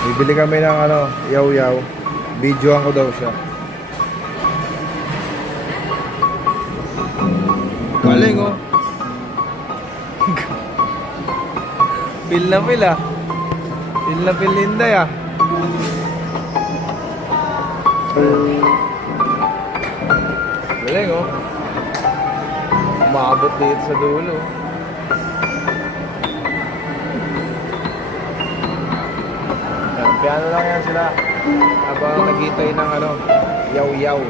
Bibili kami ng ano, yaw-yaw. Videoan ko daw siya. Galing oh. Pil na pil ah. Pil na pil Linday ah. Galing oh. Umabot dito sa dulo. Yan, piano lang yan sila. Habang naghihintay ng ano, yaw-yaw.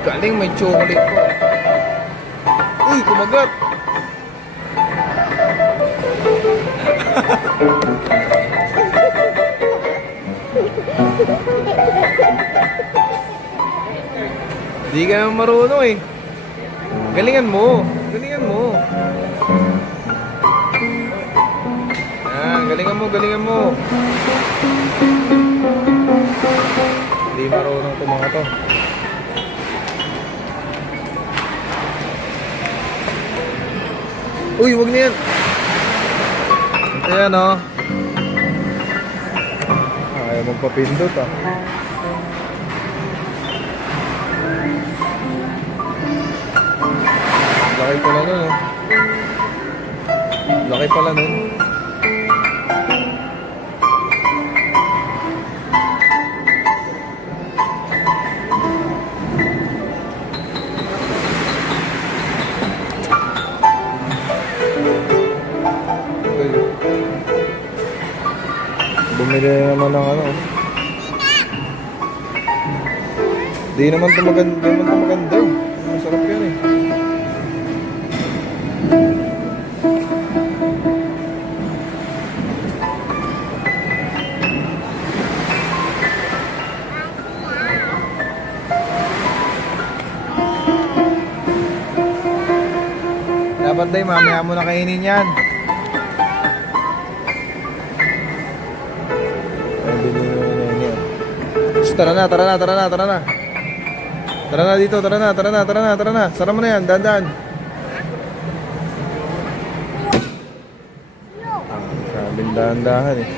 Galing, may chocolate po. Uy, kumagat! Di ka naman marunong eh. Galingan mo. Galingan mo. Galingan mo, galingan mo. Hindi marunong itong mga to. Uy, wag na yan. Ito yan oh. Ayaw magpapindot ah. Laki pala nun oh. Laki pala nun. Bumili naman ng ano. Di naman ito maganda. Masarap yan eh. Dapat day, mamaya mo na kainin yan. Tara na. Tara na dito, tara na. Sara mo na yan, dahan-dahan. Sabing dahan-dahan eh.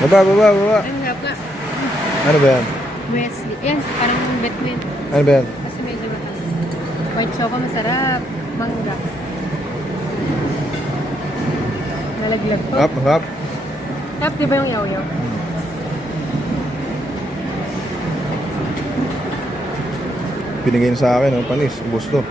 Baba. Ang harap nga. Ano ba yan? Wesley. Yan, parang between. Ano ba yan? Kasi medyo mahal. White choco masarap. Mangga. Nalaglag po. Hap. Tap, di ba yung yaw-yaw? Binigay na sa akin, oh, panis, gusto.